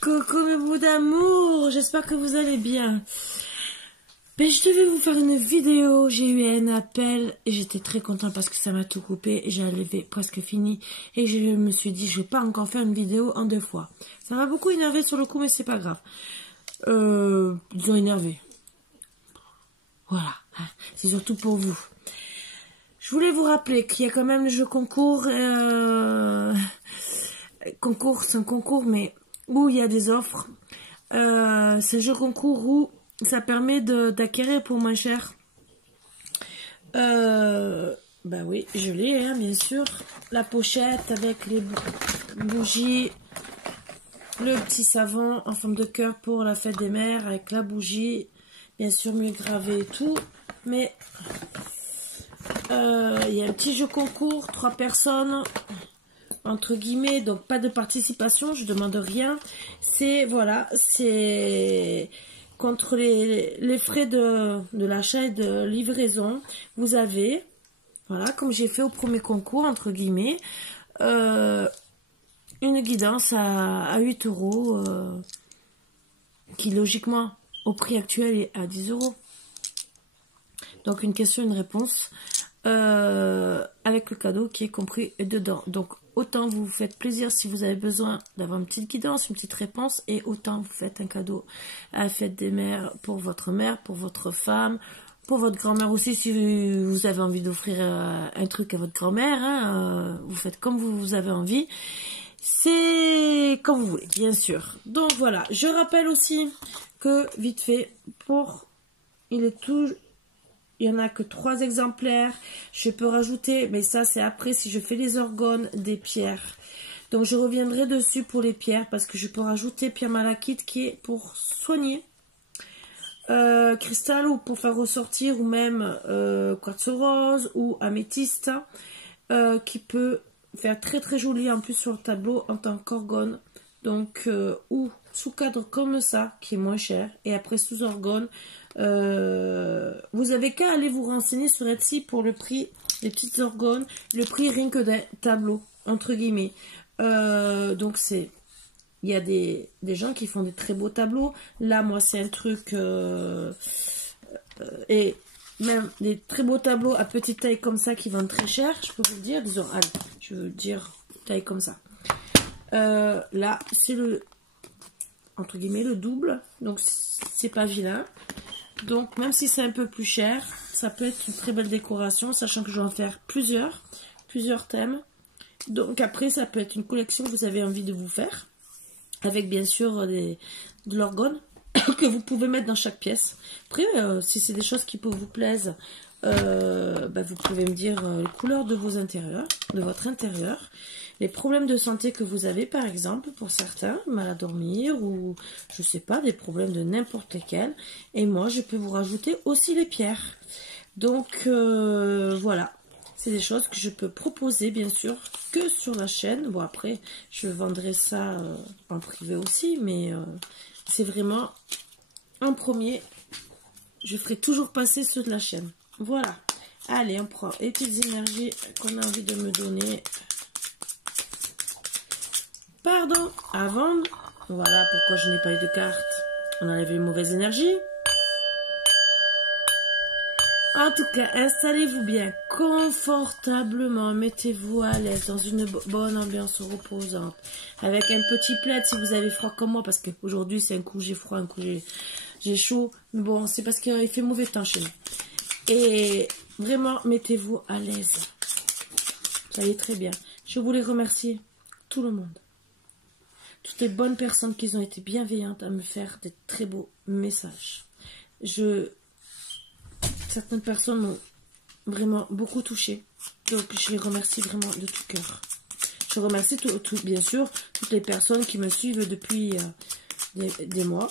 Coucou mes bouts d'amour, j'espère que vous allez bien. Ben, je devais vous faire une vidéo, j'ai eu un appel et j'étais très contente parce que ça m'a tout coupé. J'avais presque fini et je me suis dit je vais pas encore faire une vidéo en 2 fois. Ça m'a beaucoup énervé sur le coup mais c'est pas grave. Disons énervé. Voilà, c'est surtout pour vous. Je voulais vous rappeler qu'il y a quand même le jeu concours. Concours, c'est un concours mais où il y a des offres. C'est le jeu concours où ça permet d'acquérir pour moins cher. Bah oui, je l'ai, hein, bien sûr. La pochette avec les bougies, le petit savon en forme de cœur pour la fête des mères avec la bougie, bien sûr mieux gravé et tout. Mais il y a un petit jeu concours, 3 personnes. Entre guillemets, donc pas de participation, je demande rien. C'est, voilà, c'est contre les frais de l'achat et de livraison. Vous avez, voilà, comme j'ai fait au premier concours, entre guillemets, une guidance à 8 €, qui logiquement, au prix actuel, est à 10 €. Donc une question, une réponse, avec le cadeau qui est compris dedans. Donc autant vous faites plaisir si vous avez besoin d'avoir une petite guidance, une petite réponse, et autant vous faites un cadeau à la fête des mères pour votre mère, pour votre femme, pour votre grand-mère aussi, si vous avez envie d'offrir un truc à votre grand-mère, hein, vous faites comme vous avez envie. C'est comme vous voulez, bien sûr. Donc voilà, je rappelle aussi que, vite fait, il y en a que 3 exemplaires. Je peux rajouter, mais ça c'est après si je fais les orgones des pierres. Donc je reviendrai dessus pour les pierres parce que je peux rajouter pierre malachite qui est pour soigner. Cristal ou pour faire ressortir, ou même quartz rose ou améthyste, qui peut faire très très joli en plus sur le tableau en tant qu'orgone. Donc ou sous cadre comme ça qui est moins cher, et après sous orgone. Vous avez qu'à aller vous renseigner sur Etsy pour le prix des petites orgones, le prix rien que d'un tableau, entre guillemets. Donc il y a des gens qui font des très beaux tableaux. Là, moi, c'est un truc, et même des très beaux tableaux à petite taille comme ça qui vendent très cher, je peux vous le dire. Disons, allez, je veux dire taille comme ça. Là, c'est le, entre guillemets, le double, donc c'est pas vilain. Donc même si c'est un peu plus cher, ça peut être une très belle décoration, sachant que je vais en faire plusieurs thèmes. Donc après, ça peut être une collection que vous avez envie de vous faire, avec bien sûr de l'orgone que vous pouvez mettre dans chaque pièce. Après, si c'est des choses qui vous plaisent, vous pouvez me dire les couleurs de vos intérieurs, de votre intérieur. Les problèmes de santé que vous avez, par exemple, pour certains, mal à dormir ou, je sais pas, des problèmes de n'importe lesquels. Et moi, je peux vous rajouter aussi les pierres. Donc, voilà. C'est des choses que je peux proposer, bien sûr, que sur la chaîne. Bon, après, je vendrai ça en privé aussi, mais c'est vraiment, en premier, je ferai toujours passer ceux de la chaîne. Voilà. Allez, on prend les petites énergies qu'on a envie de me donner. Pardon, à vendre. Voilà pourquoi je n'ai pas eu de carte. On enlève les mauvaises énergies. En tout cas, installez-vous bien confortablement. Mettez-vous à l'aise dans une bonne ambiance reposante. Avec un petit plaid si vous avez froid comme moi. Parce qu'aujourd'hui, c'est un coup j'ai froid, un coup j'ai chaud. Mais bon, c'est parce qu'il fait mauvais temps chez nous. Et vraiment, mettez-vous à l'aise. Ça y est très bien. Je voulais remercier tout le monde. Toutes les bonnes personnes qui ont été bienveillantes à me faire des très beaux messages. Certaines personnes m'ont vraiment beaucoup touchée. Donc je les remercie vraiment de tout cœur. Je remercie bien sûr toutes les personnes qui me suivent depuis des mois.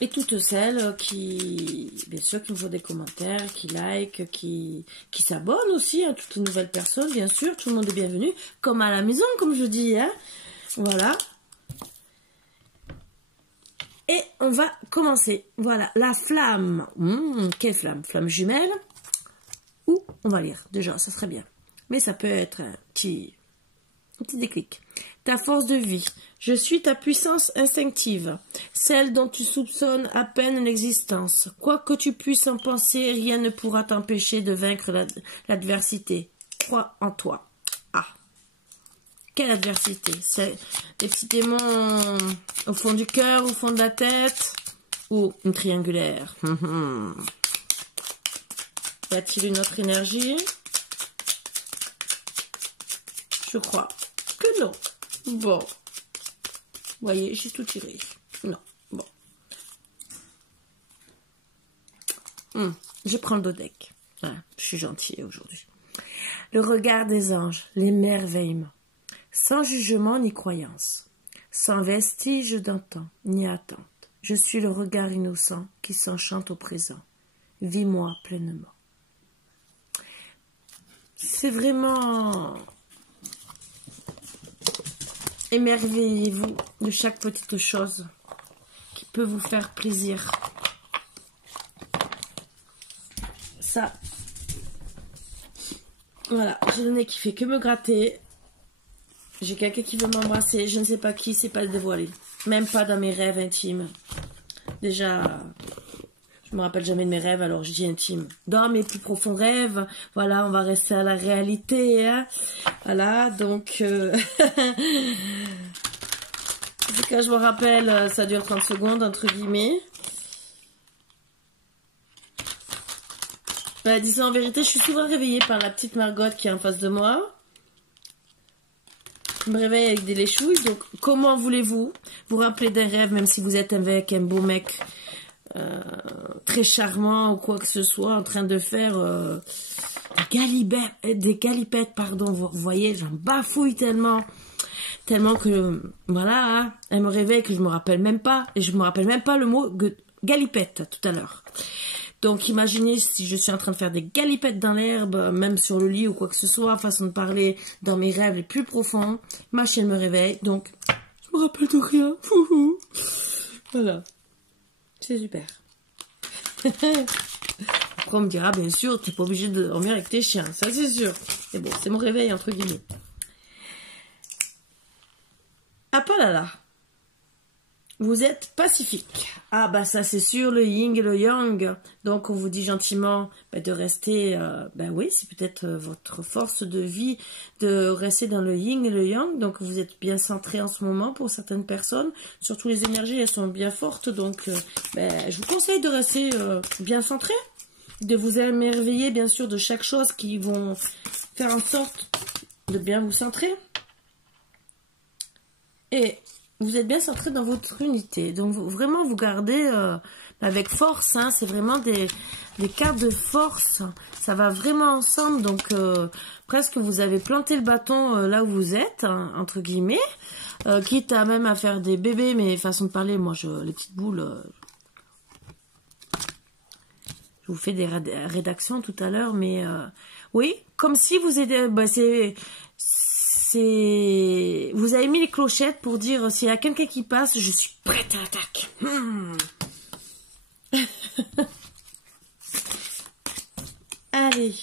Et toutes celles qui, bien sûr, qui me font des commentaires, qui like, qui s'abonnent aussi. Hein, toutes les nouvelles personnes, bien sûr. Tout le monde est bienvenu. Comme à la maison, comme je dis. Hein. Voilà. Et on va commencer. Voilà, la flamme. Quelle flamme? Flamme jumelle. Ou, on va lire, déjà, ça serait bien. Mais ça peut être un petit déclic. ta force de vie. Je suis ta puissance instinctive, celle dont tu soupçonnes à peine l'existence. Quoi que tu puisses en penser, rien ne pourra t'empêcher de vaincre l'adversité. Crois en toi. Ah, quelle adversité? C'est des petits démons au fond du cœur, au fond de la tête, ou une triangulaire. Y a-t-il une autre énergie? Je crois que non. Bon. Vous voyez, j'ai tout tiré. Non. Bon. Je prends le dodeck. Voilà, je suis gentille aujourd'hui. Le regard des anges, l'émerveillement. Sans jugement ni croyance. Sans vestige d'un temps ni attente. Je suis le regard innocent qui s'enchante au présent. Vis-moi pleinement. C'est vraiment... Émerveillez-vous de chaque petite chose qui peut vous faire plaisir. Ça. Voilà, j'ai le nez qui fait que me gratter. J'ai quelqu'un qui veut m'embrasser. Je ne sais pas qui, c'est pas le dévoiler. Même pas dans mes rêves intimes. Déjà... Je me rappelle jamais de mes rêves, alors je dis intime. Dans mes plus profonds rêves, voilà, on va rester à la réalité. Hein. Voilà, donc... quand je me rappelle, ça dure 30 secondes, entre guillemets. Disons en vérité, je suis souvent réveillée par la petite Margot qui est en face de moi. Je me réveille avec des léchouilles, donc comment voulez-vous vous rappeler d'un rêve, même si vous êtes avec un beau mec... très charmant ou quoi que ce soit en train de faire des galipettes, pardon, vous voyez, j'en bafouille tellement que voilà, hein, elle me réveille que je me rappelle même pas, et je me rappelle même pas le mot galipette tout à l'heure. Donc imaginez si je suis en train de faire des galipettes dans l'herbe, même sur le lit ou quoi que ce soit, façon de parler dans mes rêves les plus profonds, ma chienne me réveille, donc je me rappelle de rien. Voilà. C'est super. Après, on me dira, bien sûr, tu n'es pas obligé de dormir avec tes chiens. Ça, c'est sûr. Mais bon, c'est mon réveil, entre guillemets. Ah, pas là, là. Vous êtes pacifique. Ah, bah ça, c'est sûr, le yin et le yang. Donc, on vous dit gentiment de rester... oui, c'est peut-être votre force de vie de rester dans le yin et le yang. Donc, vous êtes bien centré en ce moment pour certaines personnes. Surtout les énergies, elles sont bien fortes. Donc, je vous conseille de rester bien centré. De vous émerveiller, bien sûr, de chaque chose qui vont faire en sorte de bien vous centrer. Et... vous êtes bien centré dans votre unité. Donc, vraiment, vous gardez avec force. Hein, c'est vraiment des cartes de force. Ça va vraiment ensemble. Donc, presque vous avez planté le bâton là où vous êtes, hein, entre guillemets. Quitte à même à faire des bébés, mais façon de parler, moi, les petites boules... je vous fais des rédactions tout à l'heure. Mais oui, comme si vous étiez... vous avez mis les clochettes pour dire s'il y a quelqu'un qui passe, je suis prête à l'attaque. Allez,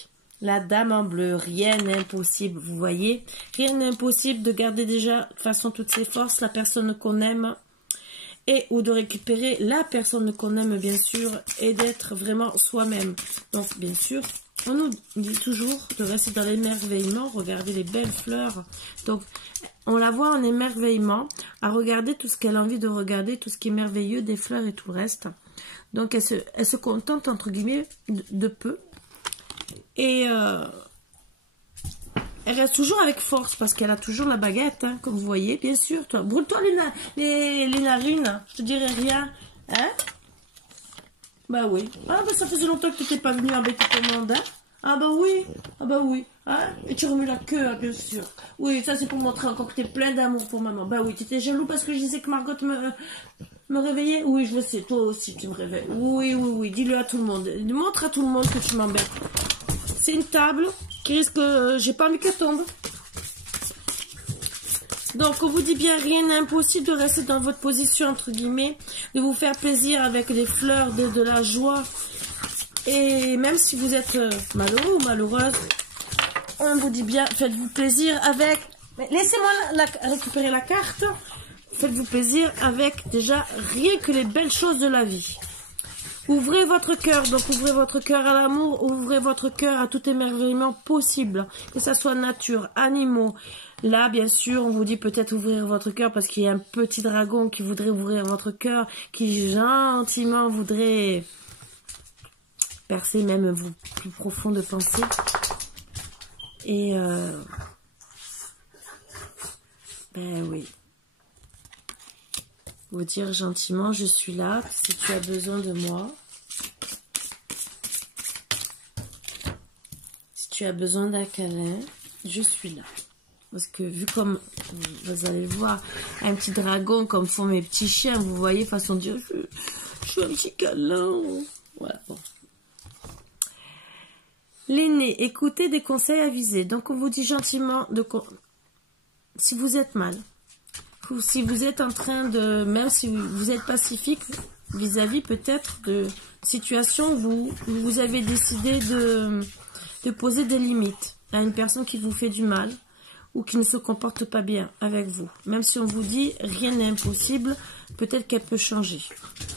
la dame en bleu, rien n'est impossible, vous voyez. Rien n'est impossible de garder déjà de toute façon toutes ses forces, la personne qu'on aime, et ou de récupérer la personne qu'on aime bien sûr, et d'être vraiment soi-même. Donc bien sûr, on nous dit toujours de rester dans l'émerveillement, regarder les belles fleurs. Donc, on la voit en émerveillement, à regarder tout ce qu'elle a envie de regarder, tout ce qui est merveilleux, des fleurs et tout le reste. Donc, elle se contente, entre guillemets, de peu. Et elle reste toujours avec force, parce qu'elle a toujours la baguette, hein, comme vous voyez, bien sûr. Toi, brûle-toi les narines, je te dirai rien. Hein? Bah oui. Ah bah ça faisait longtemps que tu n'étais pas venu embêter ton monde, hein. Ah bah oui. Ah bah oui. Hein? Et tu remues la queue, hein, bien sûr. Oui, ça c'est pour montrer encore que tu es plein d'amour pour maman. Bah oui, tu étais jaloux parce que je disais que Margot me réveillait. Oui, je le sais, toi aussi tu me réveilles. Oui, dis-le à tout le monde. Montre à tout le monde que tu m'embêtes. C'est une table qui risque... j'ai pas envie qu'elle tombe. Donc, on vous dit bien, rien n'est impossible de rester dans votre position, entre guillemets, de vous faire plaisir avec des fleurs, de la joie. Et même si vous êtes malheureux ou malheureuse, on vous dit bien, faites-vous plaisir avec Mais laissez-moi récupérer la carte. Faites-vous plaisir avec déjà rien que les belles choses de la vie. Ouvrez votre cœur, donc ouvrez votre cœur à l'amour, ouvrez votre cœur à tout émerveillement possible, que ça soit nature, animaux. Là, bien sûr, on vous dit peut-être ouvrir votre cœur parce qu'il y a un petit dragon qui voudrait ouvrir votre cœur, qui gentiment voudrait percer même vos plus profondes pensées. Et ben oui. Vous dire gentiment, je suis là, si tu as besoin de moi. Si tu as besoin d'un câlin, je suis là. Parce que vu comme, vous allez voir, un petit dragon comme font mes petits chiens, vous voyez, façon de dire, je suis un petit câlin. Voilà, bon. L'aîné, écoutez des conseils avisés. Donc on vous dit gentiment, si vous êtes mal, ou si vous êtes en train de, même si vous êtes pacifique vis-à-vis peut-être de situations où vous avez décidé de poser des limites à une personne qui vous fait du mal ou qui ne se comporte pas bien avec vous. Même si on vous dit rien n'est impossible, peut-être qu'elle peut changer.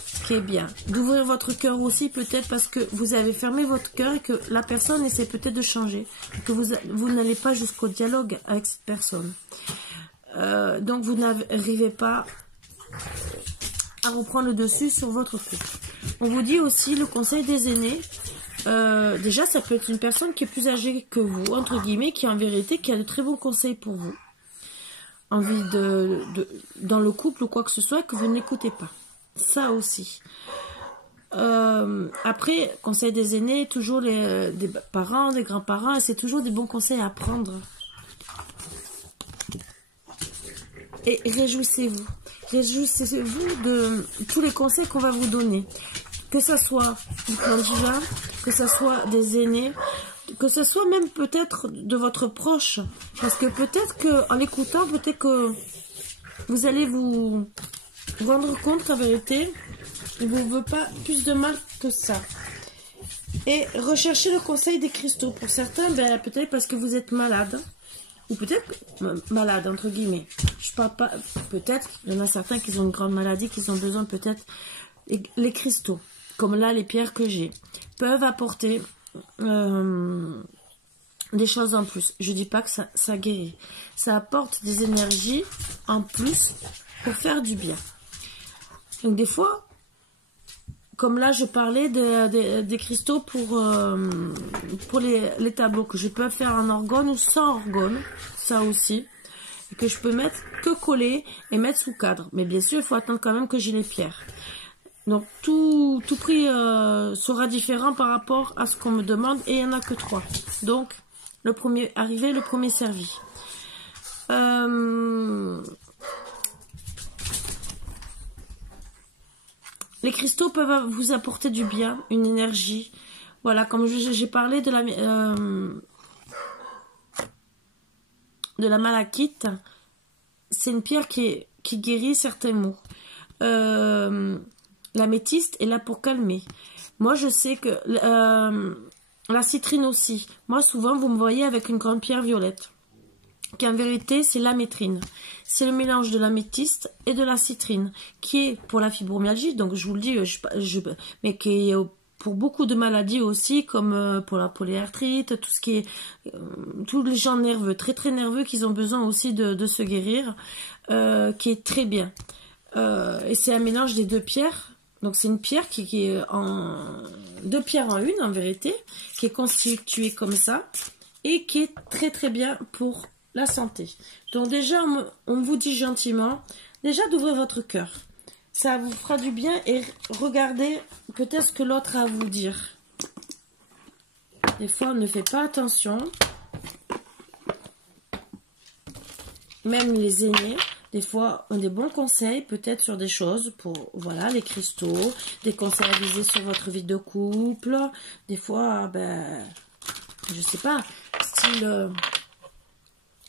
Ce qui est bien. D'ouvrir votre cœur aussi peut-être parce que vous avez fermé votre cœur et que la personne essaie peut-être de changer. Que vous n'allez pas jusqu'au dialogue avec cette personne. Donc vous n'arrivez pas à reprendre le dessus sur votre couple. On vous dit aussi le conseil des aînés. Déjà ça peut être une personne qui est plus âgée que vous, entre guillemets, qui en vérité qui a de très bons conseils pour vous. Envie dans le couple ou quoi que ce soit que vous n'écoutez pas. Ça aussi. Après, conseil des aînés, toujours des parents, des grands-parents, et c'est toujours des bons conseils à prendre. Et réjouissez-vous. Réjouissez-vous de tous les conseils qu'on va vous donner. Que ce soit du clan divin, que ce soit des aînés, que ce soit même peut-être de votre proche. Parce que peut-être qu'en l'écoutant, peut-être que vous allez vous rendre compte qu'en vérité, il ne vous veut pas plus de mal que ça. Et recherchez le conseil des cristaux. Pour certains, ben, peut-être parce que vous êtes malade. Ou peut-être malade, entre guillemets. Je parle pas, peut-être, il y en a certains qui ont une grande maladie, qui ont besoin peut-être, les cristaux, comme là, les pierres que j'ai, peuvent apporter des choses en plus. Je dis pas que ça guérit. Ça apporte des énergies en plus pour faire du bien. Donc des fois, comme là, je parlais des cristaux pour les tableaux que je peux faire en orgone ou sans orgone, ça aussi, et que je peux mettre que coller et mettre sous cadre. Mais bien sûr, il faut attendre quand même que j'ai les pierres. Donc tout prix sera différent par rapport à ce qu'on me demande et il n'y en a que 3. Donc le premier arrivé, le premier servi. Les cristaux peuvent vous apporter du bien, une énergie. Voilà, comme j'ai parlé de la malachite, c'est une pierre qui guérit certains maux. L'améthyste est là pour calmer. Moi, je sais que la citrine aussi. Moi, souvent, vous me voyez avec une grande pierre violette. Qui en vérité c'est l'amétrine. C'est le mélange de l'améthyste et de la citrine qui est pour la fibromyalgie, donc je vous le dis, mais qui est pour beaucoup de maladies aussi, comme pour la polyarthrite, tout ce qui est tous les gens nerveux, très très nerveux, qui ont besoin aussi de se guérir, qui est très bien. Et c'est un mélange des 2 pierres. Donc c'est une pierre qui est en 2 pierres en une en vérité, qui est constituée comme ça et qui est très très bien pour la santé. Donc déjà, on vous dit gentiment, déjà d'ouvrir votre cœur. Ça vous fera du bien et regardez peut-être ce que l'autre a à vous dire. Des fois, on ne fait pas attention. Même les aînés, des fois, ont des bons conseils, peut-être sur des choses pour, voilà, les cristaux, des conseils avisés sur votre vie de couple. Des fois, ben, je sais pas, style...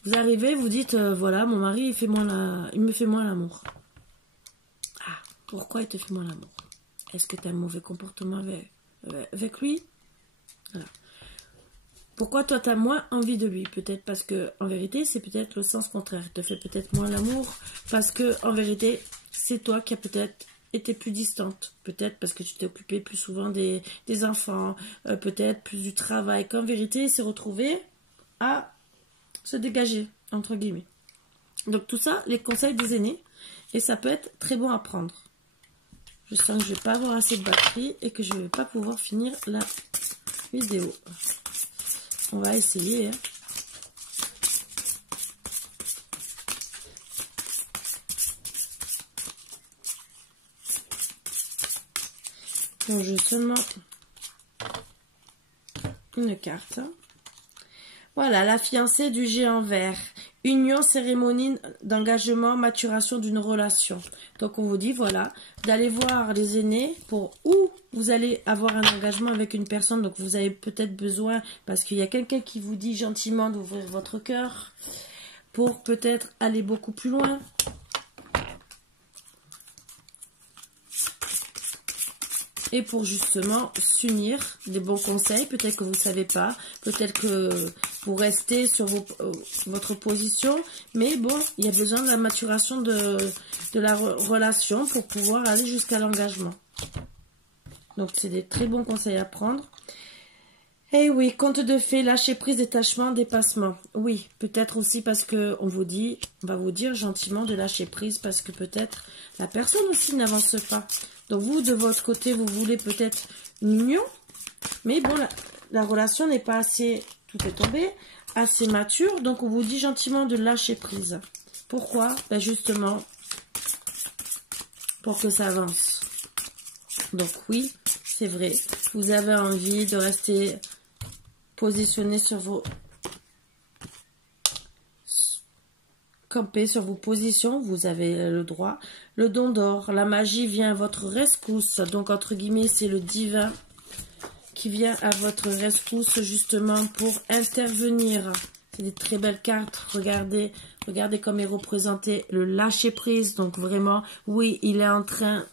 vous arrivez, vous dites, voilà, mon mari, il me fait moins l'amour. Ah, pourquoi il te fait moins l'amour? Est-ce que tu as un mauvais comportement avec lui? Voilà. Pourquoi toi, tu as moins envie de lui? Peut-être parce que, en vérité, c'est peut-être le sens contraire. Il te fait peut-être moins l'amour parce que, en vérité, c'est toi qui as peut-être été plus distante. Peut-être parce que tu t'es occupée plus souvent des enfants. Peut-être plus du travail. Qu'en vérité, il s'est retrouvé à se dégager, entre guillemets. Donc, tout ça, les conseils des aînés. Et ça peut être très bon à prendre. Je sens que je ne vais pas avoir assez de batterie et que je ne vais pas pouvoir finir la vidéo. On va essayer. Hein. Donc, je seulement une carte. Voilà, la fiancée du géant vert. Union, cérémonie d'engagement, maturation d'une relation. Donc, on vous dit, voilà, d'aller voir les aînés pour où vous allez avoir un engagement avec une personne. Donc, vous avez peut-être besoin, parce qu'il y a quelqu'un qui vous dit gentiment d'ouvrir votre cœur pour peut-être aller beaucoup plus loin. Et pour justement s'unir, des bons conseils, peut-être que vous ne savez pas, peut-être que vous restez sur votre position, mais bon, il y a besoin de la maturation de la relation pour pouvoir aller jusqu'à l'engagement. Donc c'est des très bons conseils à prendre. Eh oui, conte de fées, lâcher prise, détachement, dépassement. Oui, peut-être aussi parce que on va vous dire gentiment de lâcher prise parce que peut-être la personne aussi n'avance pas. Donc vous, de votre côté, vous voulez peut-être une union, mais bon, la relation n'est pas assez, tout est tombé, assez mature. Donc on vous dit gentiment de lâcher prise. Pourquoi? Ben justement, pour que ça avance. Donc oui, c'est vrai, vous avez envie de rester positionné sur vos... Camper sur vos positions, vous avez le droit. Le don d'or, la magie vient à votre rescousse. Donc, entre guillemets, c'est le divin qui vient à votre rescousse justement pour intervenir. C'est des très belles cartes. Regardez, regardez comme est représenté le lâcher prise. Donc, vraiment, oui, il est en train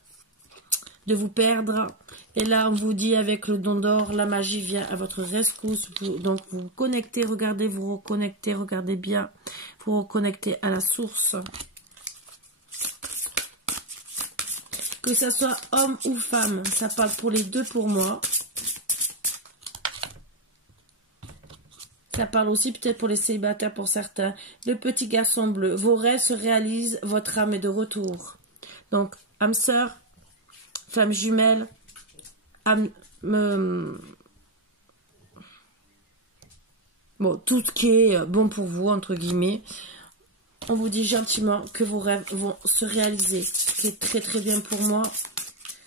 de vous perdre. Et là, on vous dit avec le don d'or, la magie vient à votre rescousse. Donc, vous vous connectez, regardez, vous reconnectez, regardez bien. Vous reconnectez à la source. Que ce soit homme ou femme, ça parle pour les deux pour moi. Ça parle aussi peut-être pour les célibataires pour certains. Le petit garçon bleu, vos rêves se réalisent, votre âme est de retour. Donc, âme sœur, femme jumelle, âme... bon, tout ce qui est bon pour vous, entre guillemets. On vous dit gentiment que vos rêves vont se réaliser. Ce qui est très très bien pour moi.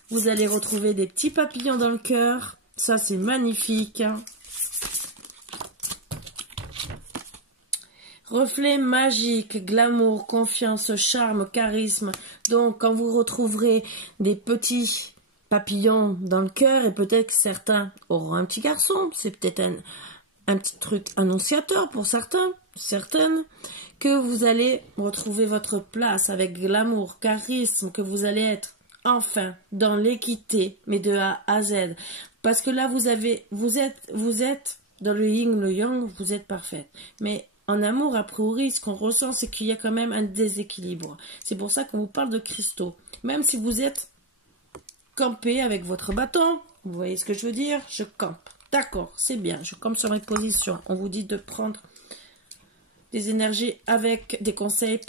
Vous allez retrouver des petits papillons dans le cœur. Ça, c'est magnifique. Reflet magique, glamour, confiance, charme, charisme. Donc, quand vous retrouverez des petits papillons dans le cœur, et peut-être que certains auront un petit garçon, c'est peut-être un petit truc annonciateur pour certains, certaines, que vous allez retrouver votre place avec glamour, charisme, que vous allez être enfin dans l'équité, mais de A à Z. Parce que là, vous êtes dans le yin, le yang, vous êtes parfaite. Mais en amour, a priori, ce qu'on ressent, c'est qu'il y a quand même un déséquilibre. C'est pour ça qu'on vous parle de cristaux. Même si vous êtes campé avec votre bâton, vous voyez ce que je veux dire? Je campe. D'accord, c'est bien, je campe sur mes positions. On vous dit de prendre des énergies avec des conseils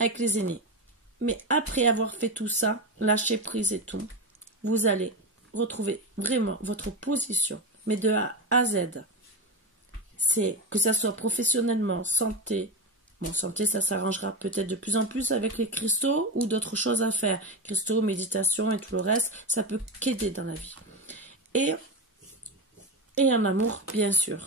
avec les aînés. Mais après avoir fait tout ça, lâcher prise et tout, vous allez retrouver vraiment votre position, mais de A à Z. C'est que ça soit professionnellement, santé. Bon, santé, ça s'arrangera peut-être de plus en plus avec les cristaux ou d'autres choses à faire. Cristaux, méditation et tout le reste, ça peut qu'aider dans la vie. Et en amour, bien sûr.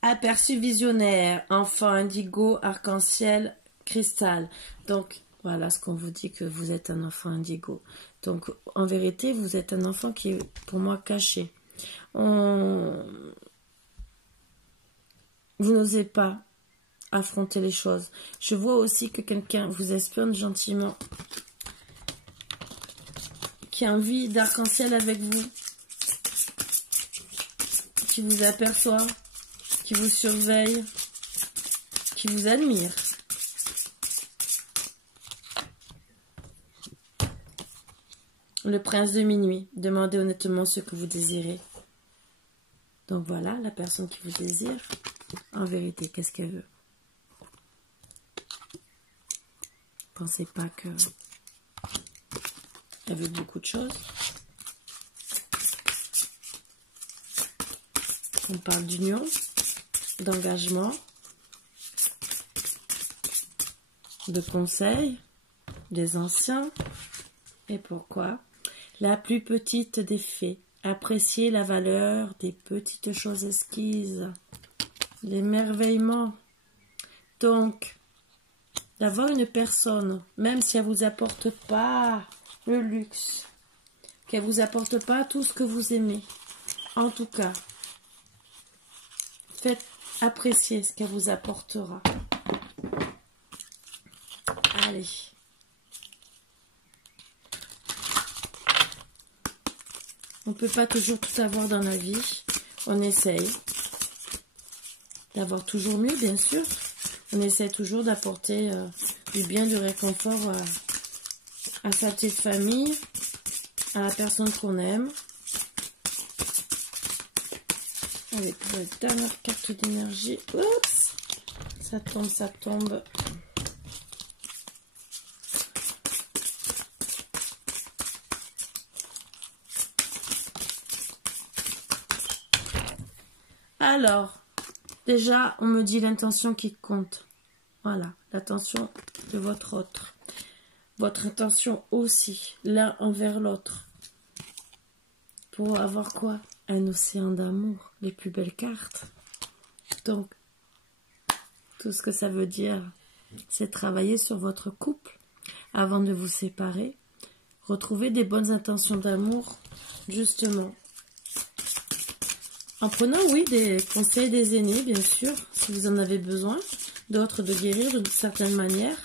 Aperçu visionnaire, enfant indigo, arc-en-ciel, cristal. Donc, voilà ce qu'on vous dit que vous êtes un enfant indigo. Donc, en vérité, vous êtes un enfant qui est, pour moi, caché. Vous n'osez pas affronter les choses. Je vois aussi que quelqu'un vous espionne gentiment, qui a envie d'arc-en-ciel avec vous, qui vous aperçoit, qui vous surveille, qui vous admire. Le prince de minuit, demandez honnêtement ce que vous désirez. Donc voilà, la personne qui vous désire, en vérité, qu'est-ce qu'elle veut? Pensez pas que elle veut beaucoup de choses. On parle d'union, d'engagement, de conseils, des anciens. Et pourquoi? La plus petite des fées. Appréciez la valeur des petites choses esquises. L'émerveillement. Donc, d'avoir une personne, même si elle ne vous apporte pas le luxe, qu'elle ne vous apporte pas tout ce que vous aimez, en tout cas, faites apprécier ce qu'elle vous apportera. Allez. On ne peut pas toujours tout avoir dans la vie. On essaye d'avoir toujours mieux, bien sûr. On essaie toujours d'apporter du bien, du réconfort à sa petite famille, à la personne qu'on aime. Avec la dernière carte d'énergie. Oups! Ça tombe, ça tombe. Alors, déjà, on me dit l'intention qui compte. Voilà, l'attention de votre autre. Votre intention aussi, l'un envers l'autre. Pour avoir quoi? Un océan d'amour, les plus belles cartes. Donc, tout ce que ça veut dire, c'est travailler sur votre couple avant de vous séparer. Retrouver des bonnes intentions d'amour, justement. En prenant, oui, des conseils des aînés, bien sûr, si vous en avez besoin, d'autres de guérir d'une certaine manière.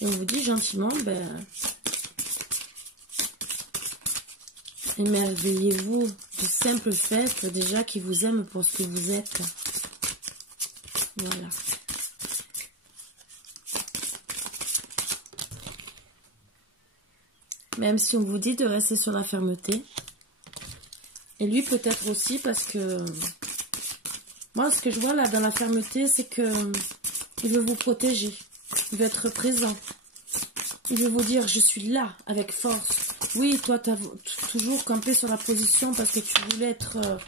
Et on vous dit gentiment, ben, émerveillez-vous du simple fait déjà qu'ils vous aiment pour ce que vous êtes. Voilà. Même si on vous dit de rester sur la fermeté. Et lui peut-être aussi parce que moi ce que je vois là dans la fermeté c'est que il veut vous protéger, il veut être présent, il veut vous dire je suis là avec force. Oui, toi tu as toujours campé sur la position parce que tu voulais être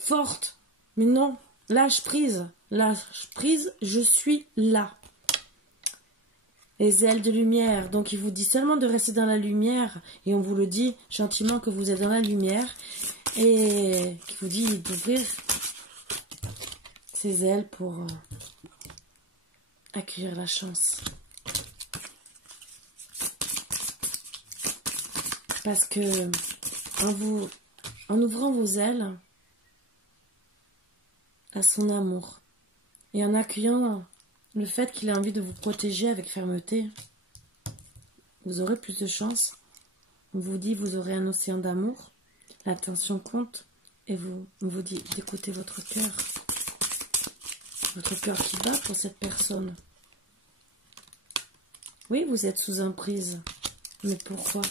forte, mais non, lâche prise, je suis là. Les ailes de lumière, donc il vous dit seulement de rester dans la lumière, et on vous le dit gentiment que vous êtes dans la lumière, et qui vous dit d'ouvrir ses ailes pour accueillir la chance. Parce que en ouvrant vos ailes à son amour, et en accueillant le fait qu'il a envie de vous protéger avec fermeté, vous aurez plus de chance. On vous dit vous aurez un océan d'amour, l'attention compte, et on vous dit d'écouter votre cœur qui bat pour cette personne. Oui, vous êtes sous emprise, mais pourquoi?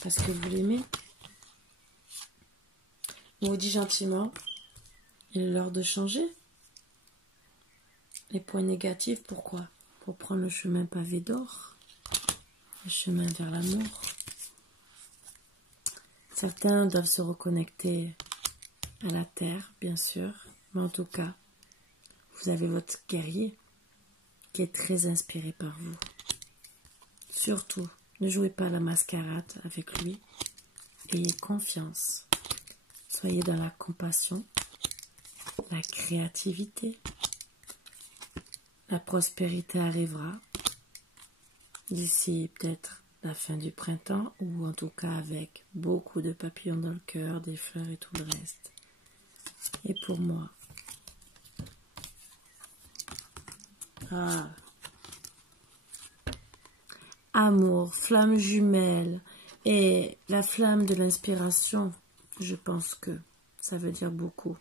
Parce que vous l'aimez. On vous dit gentiment, il est l'heure de changer. Les points négatifs, pourquoi? Pour prendre le chemin pavé d'or, le chemin vers l'amour. Certains doivent se reconnecter à la terre, bien sûr, mais en tout cas, vous avez votre guerrier qui est très inspiré par vous. Surtout, ne jouez pas la mascarade avec lui, ayez confiance, soyez dans la compassion, la créativité. La prospérité arrivera d'ici peut-être la fin du printemps, ou en tout cas avec beaucoup de papillons dans le cœur, des fleurs et tout le reste. Et pour moi, Ah. Amour, flamme jumelle et la flamme de l'inspiration, je pense que ça veut dire beaucoup.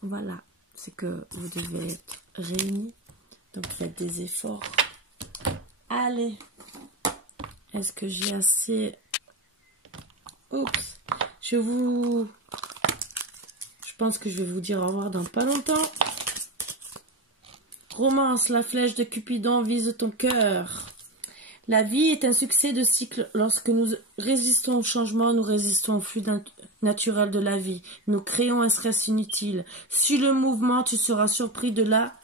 Voilà, c'est que vous devez être réunis, donc faites des efforts. Allez, est-ce que j'ai assez... Oups, je pense que je vais vous dire au revoir dans pas longtemps. Romance, la flèche de Cupidon vise ton cœur. La vie est un succès de cycle. Lorsque nous résistons au changement, nous résistons au flux naturel de la vie. Nous créons un stress inutile. Suis le mouvement, tu seras surpris de là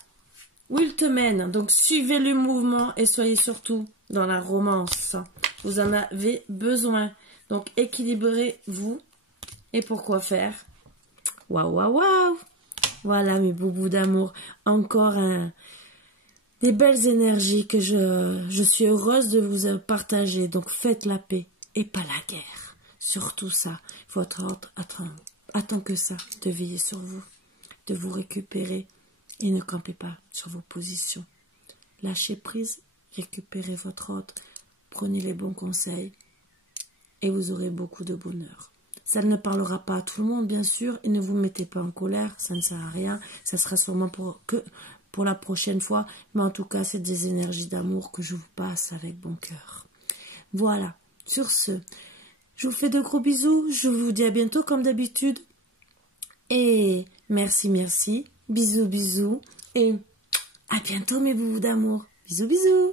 où il te mène. Donc suivez le mouvement et soyez surtout dans la romance. Vous en avez besoin. Donc équilibrez-vous. Et pourquoi faire? Waouh, waouh, waouh! Voilà mes boubous d'amour. Encore des belles énergies que je suis heureuse de vous partager. Donc faites la paix et pas la guerre. Surtout ça. Votre ordre attend que ça, de veiller sur vous, de vous récupérer et ne campez pas sur vos positions. Lâchez prise, récupérez votre ordre, prenez les bons conseils et vous aurez beaucoup de bonheur. Ça ne parlera pas à tout le monde, bien sûr, et ne vous mettez pas en colère, ça ne sert à rien, ça sera sûrement pour la prochaine fois, mais en tout cas, c'est des énergies d'amour que je vous passe avec bon cœur. Voilà, sur ce, je vous fais de gros bisous, je vous dis à bientôt comme d'habitude, et merci, merci, bisous, bisous, et à bientôt mes boubous d'amour, bisous, bisous.